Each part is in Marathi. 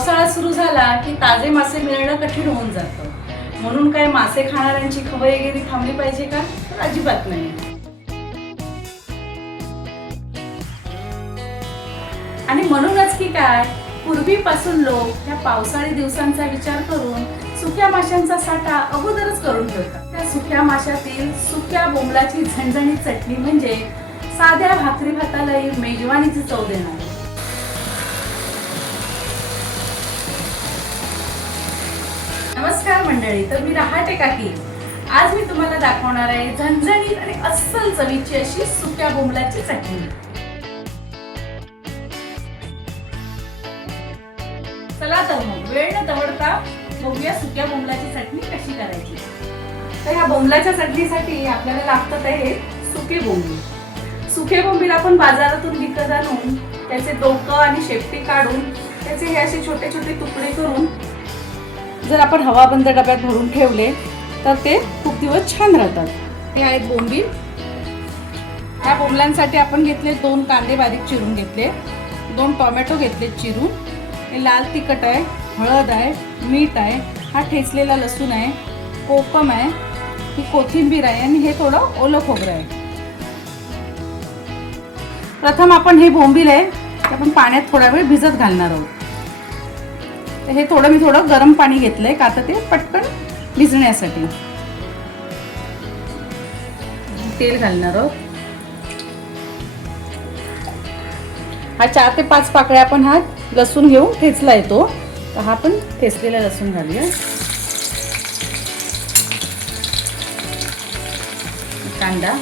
पावसाळा सुरू झाला की ताजे मासे मिळणं कठीण होऊन जातं. म्हणून काय मासे खाणाऱ्यांची खवयगिरी थांबली पाहिजे का? तर अजिबात नाही. आणि म्हणूनच की काय, पूर्वीपासून लोक या पावसाळी दिवसांचा विचार करून सुक्या माशांचा साठा अगोदरच करून ठेवतात. त्या सुक्या माशातील सुक्या बोंबलाची झणझणीत चटणी म्हणजे साध्या भाकरी भातालाही मेजवानीची चव देणार. नमस्कार मंडळी, तर मी रहाटे काकी. आज मी तुम्हाला दाखवणार आहे झणझणीत आणि अस्सल चवीची अशी सुक्या बोंबलाची चटणी. चला तर मग वेळ न दवडता बघूया सुक्या बोंबलाची चटणी कशी करायची. तर या बोंबलाच्या चटणीसाठी आपल्याला लागतात आहे सुके बोंबील. सुके बोंबील आपण बाजारातून विकत आणून त्याचे डोकं आणि शेपटी काढून त्याचे हे असे छोटे छोटे तुकडे करून जर आपण हवाबंद डब्यात भरून ठेवले तर ते खूप दिवस छान राहतात. हे आहेत बोंबील. ह्या बोंबलांसाठी आपण घेतले 2 कांदे बारीक चिरून घेतले, 2 टोमॅटो घेतले चिरून, हे लाल तिखट आहे, हळद आहे, मीठ आहे, हा ठेचलेला लसूण आहे, कोकम आहे, ही कोथिंबीर आहे आणि हे थोडं ओलं खोबरं आहे. प्रथम आपण हे बोंबील आहे ते आपण पाण्यात थोडा वेळ भिजत घालणार आहोत. हे मी थोडं गरम पाणी घेतलंय का तर ते पटकन भिजण्यासाठी. तेल घालणार आहोत. हा 4 ते 5 पाकळ्या आपण हा लसूण घेऊन ठेचला येतो, तर हा आपण ठेचलेला लसूण घालूया. कांदा,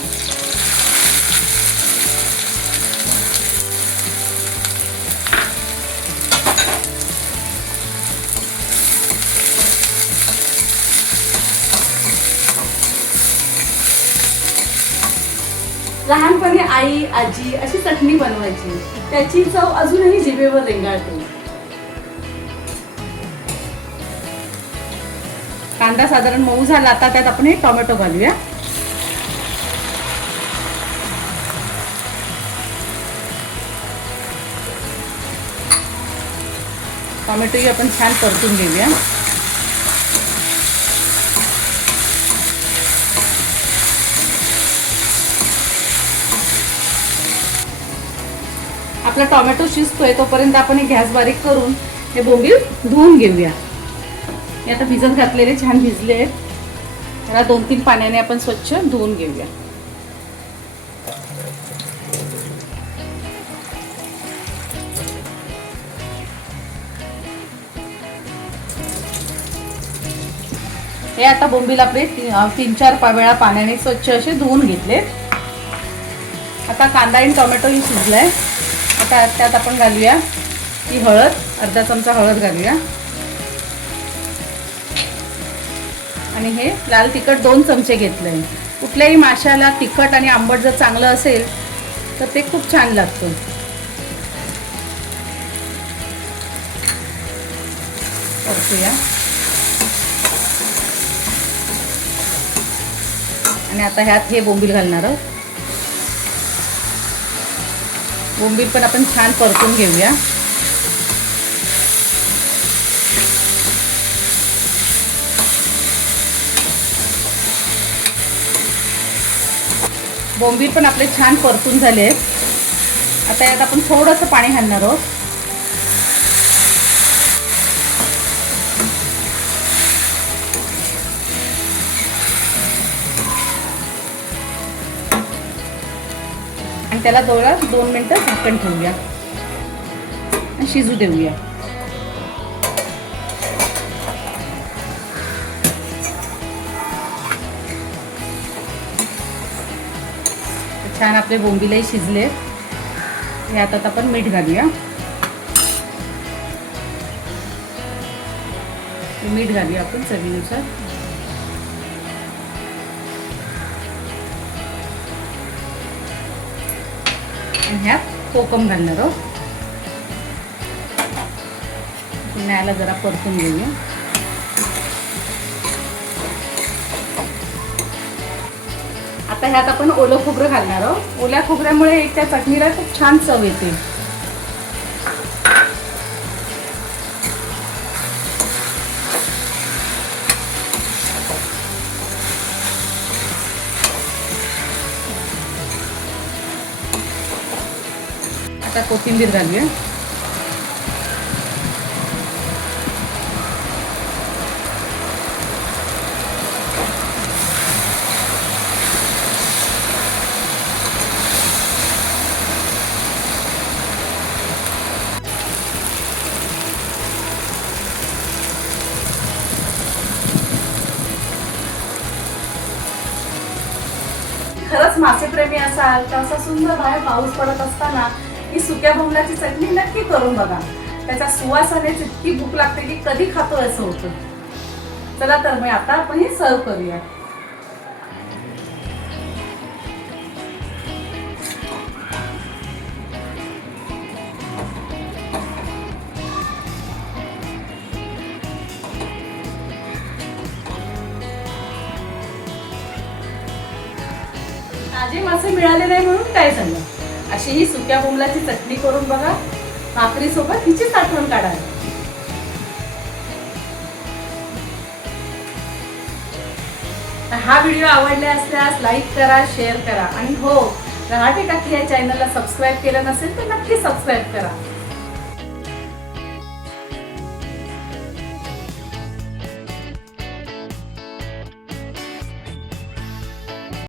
लहानपणी आई आजी अशी चटणी बनवायची, त्याची चव अजूनही जिभेवर रेंगाळते. कांदा साधारण मऊ झाला, आता त्यात आपण हे टोमॅटो घालूया. टोमॅटोही आपण छान परतून घेऊया. आपला टोमॅटो शिजतोय तोपर्यंत आपण हे गॅस बारीक करून हे बोंबील धुवून घेऊया. हे आता भिजत घातलेले छान भिजले आहेत, त्याला 2-3 पाण्याने आपण स्वच्छ धुवून घेऊया. हे आता बोंबील आपले 3-4 वेळा पाण्याने स्वच्छ असे धुवून घेतले. आता कांदा आणि टोमॅटो ही शिजलाय. आता त्यात आपण घालूया ही हळद, अर्धा चमचा हळद घालूया आणि हे लाल तिखट 2 चमचे घेतलंय. कुठल्याही माशाला तिखट आणि आंबट जर चांगलं असेल तर ते खूप छान लागतं. परतूया आणि आता ह्यात हे बोंबील घालणार आहोत. बोंबील पण आपण छान परतून घेऊया. बोंबील पण आपले छान परतून झाले आहेत. आता यात आपण थोडंसं पाणी घालणार आहोत. आणि त्याला 2 मिनिटं झाकण ठेवूया आणि शिजू देऊया. छान आपले बोंबीलही शिजले. यात आपण मीठ घालूया. मीठ घालूया आपण चवीनुसार. आणि ह्यात कोकम घालणार आहोत. पुन्हा जरा परतून घेऊया. आता ह्यात आपण ओलं खोबरं घालणार आहोत. ओल्या खोबऱ्यामुळे त्या चटणीला खूप छान चव येते. आता कोथिंबीर घालूया. खरंच मासेप्रेमी असाल तर असं सुंदर बाहेर पाऊस पडत असताना ही सुक्या बोंबलाची चटणी नक्की करून बघा. त्याच्या सुवासानेच इतकी भूक लागते की कधी खातो असं होतं. चला तर मग आता आपण हे सर्व करूया. ताजे मासे मिळाले नाही म्हणून काय झालं, अशी ही सुक्या बोंबलाची चटणी करून बघा. भाकरी सोबत हिचीच आठवण काढा. हा व्हिडिओ आवडला असल्यास लाईक करा, शेअर करा आणि हो, रहाटे काकी या चॅनलला सबस्क्राईब केलं नसेल तर नक्की सबस्क्राईब करा.